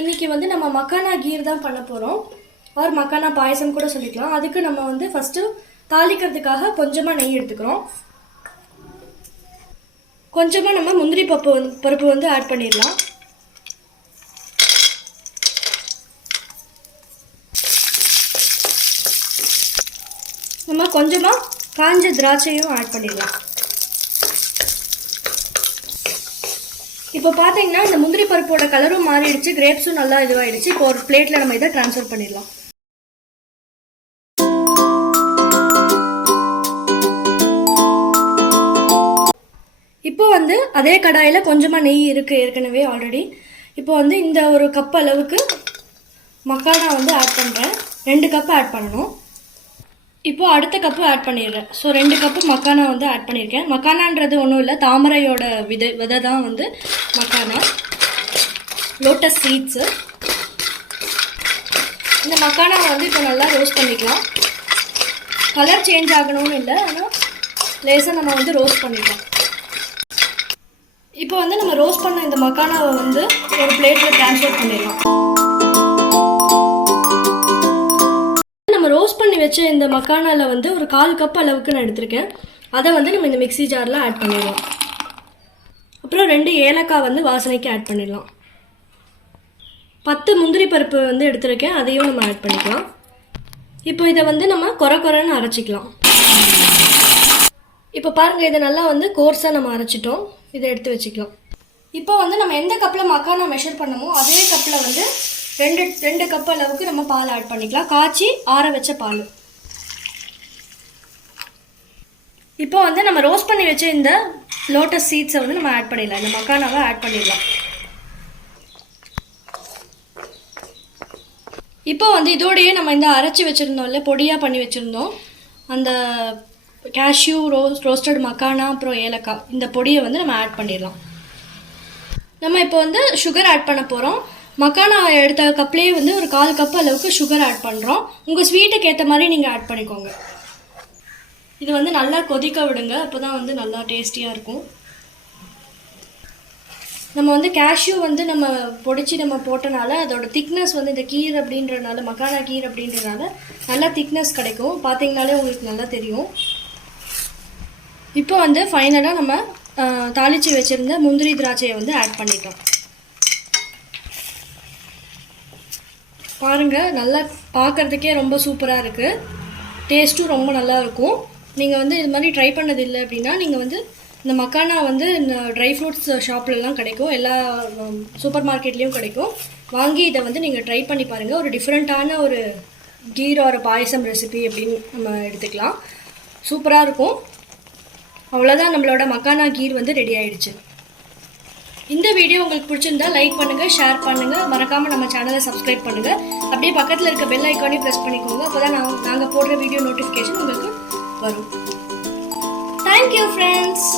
இன்னைக்கு வந்து நம்ம மக்கானா கீர் தான் பண்ண போகிறோம். ஒரு மக்கானா பாயசம் கூட சொல்லிக்கலாம். அதுக்கு நம்ம வந்து ஃபஸ்ட்டு தாளிக்கிறதுக்காக கொஞ்சமாக நெய் எடுத்துக்கிறோம். கொஞ்சமாக நம்ம முந்திரி பருப்பு வந்து ஆட் பண்ணிடலாம். நம்ம கொஞ்சமாக காஞ்ச திராட்சையும் ஆட் பண்ணிடலாம். இப்போ பார்த்தீங்கன்னா இந்த முந்திரி பருப்போட கலரும் மாறிடுச்சு, கிரேப்ஸும் நல்லா இதுவாகிடுச்சு. இப்போ ஒரு பிளேட்டில் நம்ம இதை ட்ரான்ஸ்ஃபர் பண்ணிடலாம். இப்போ வந்து அதே கடாயில் கொஞ்சமாக நெய் இருக்குது ஏற்கனவே ஆல்ரெடி. இப்போ வந்து இந்த ஒரு கப் அளவுக்கு மக்கானா வந்து ஆட் பண்ணுறேன். 2 கப் ஆட் பண்ணணும். இப்போ அடுத்த கப்பு ஆட் பண்ணிடுறேன். ஸோ 2 கப்பு மக்கானா வந்து ஆட் பண்ணியிருக்கேன். மக்கானான்றது ஒன்றும் இல்லை, தாமரையோட விதை தான் வந்து மக்கானா, லோட்டஸ் சீட்ஸு. இந்த மக்கானாவை வந்து இப்போ நல்லா ரோஸ்ட் பண்ணிக்கலாம். கலர் சேஞ்ச் ஆகணும்னு இல்லை, ஆனால் லேசாக நம்ம வந்து ரோஸ்ட் பண்ணிக்கலாம். இப்போ வந்து நம்ம ரோஸ்ட் பண்ண இந்த மக்கானாவை வந்து ஒரு பிளேட்டில் ட்ரான்ஸ்ஃபர் பண்ணிடலாம். நம்ம ரோஸ்ட் பண்ணி வச்ச இந்த மக்கானாவில் வந்து ஒரு 1/4 கப் அளவுக்கு நான் எடுத்திருக்கேன். அதை வந்து நம்ம இந்த மிக்ஸி ஜாரில் ஆட் பண்ணிடலாம். அப்புறம் 2 ஏலக்காய் வந்து வாசனைக்கு ஆட் பண்ணிடலாம். 10 முந்திரி பருப்பு வந்து எடுத்திருக்கேன், அதையும் நம்ம ஆட் பண்ணிக்கலாம். இப்போ இதை வந்து நம்ம கொரன்னு அரைச்சிக்கலாம். இப்போ பாருங்கள், இதை நல்லா வந்து கோர்ஸாக நம்ம அரைச்சிட்டோம். இதை எடுத்து வச்சுக்கலாம். இப்போ வந்து நம்ம எந்த கப்பில் மக்கானா மெஷர் பண்ணமோ அதே கப்பில் வந்து 2 கப் அளவுக்கு நம்ம பால் ஆட் பண்ணிக்கலாம். காய்ச்சி ஆற வச்ச பால். இப்போ வந்து நம்ம ரோஸ்ட் பண்ணி வச்ச இந்த லோட்டஸ் சீட்ஸை வந்து நம்ம ஆட் பண்ணிடலாம். இந்த மக்கானாவை ஆட் பண்ணிடலாம். இப்போ வந்து இதோடையே நம்ம இந்த அரைச்சி வச்சுருந்தோம்ல, பொடியாக பண்ணி வச்சுருந்தோம், அந்த கேஷ்யூ ரோஸ்டட் மக்கானா அப்புறம் ஏலக்காய், இந்த பொடியை வந்து நம்ம ஆட் பண்ணிடலாம். நம்ம இப்போ வந்து சுகர் ஆட் பண்ண போகிறோம். மக்கானா எடுத்த கப்லேயே வந்து ஒரு 1/4 கப் அளவுக்கு சுகர் ஆட் பண்ணுறோம். உங்கள் ஸ்வீட்டுக்கு ஏற்ற மாதிரி நீங்கள் ஆட் பண்ணிக்கோங்க. இது வந்து நல்லா கொதிக்க விடுங்க, அப்போ தான் வந்து நல்லா டேஸ்டியாக இருக்கும். நம்ம வந்து கேஷ்யூ வந்து நம்ம பொடிச்சு நம்ம போட்டனால அதோட திக்னஸ் வந்து இந்த கீர் அப்படின்றனால, மக்கானா கீர் அப்படின்றனால நல்லா திக்னஸ் கிடைக்கும். பார்த்தீங்கனாலே உங்களுக்கு நல்லா தெரியும். இப்போ வந்து ஃபைனலாக நம்ம தாளித்து வச்சுருந்த முந்திரி திராட்சையை வந்து ஆட் பண்ணிட்டோம். பாருங்கள், நல்லா பார்க்குறதுக்கே ரொம்ப சூப்பராக இருக்குது. டேஸ்ட்டும் ரொம்ப நல்லா இருக்கும். நீங்கள் வந்து இது மாதிரி ட்ரை பண்ணது இல்லை அப்படின்னா நீங்கள் வந்து இந்த மக்கானா வந்து இந்த ட்ரை ஃப்ரூட்ஸ் ஷாப்லலாம் கிடைக்கும், எல்லா சூப்பர் மார்க்கெட்லேயும் கிடைக்கும். வாங்கி இதை வந்து நீங்கள் ட்ரை பண்ணி பாருங்கள். ஒரு டிஃப்ரெண்ட்டான ஒரு கீர் ஒரு பாயசம் ரெசிபி அப்படின்னு நம்ம எடுத்துக்கலாம். சூப்பராக இருக்கும். அவ்வளோதான், நம்மளோட மக்கானா கீர் வந்து ரெடி ஆயிடுச்சு. இந்த வீடியோ உங்களுக்கு பிடிச்சிருந்தா லைக் பண்ணுங்கள், ஷேர் பண்ணுங்கள், மறக்காமல் நம்ம சேனலை சப்ஸ்கிரைப் பண்ணுங்கள். அப்படியே பக்கத்தில் இருக்க பெல் ஐக்கானையும் ப்ரெஸ் பண்ணிக்கோங்க. அப்போ தான் நாங்கள் போடுற வீடியோ நோட்டிஃபிகேஷன் உங்களுக்கு வரும். Thank you friends.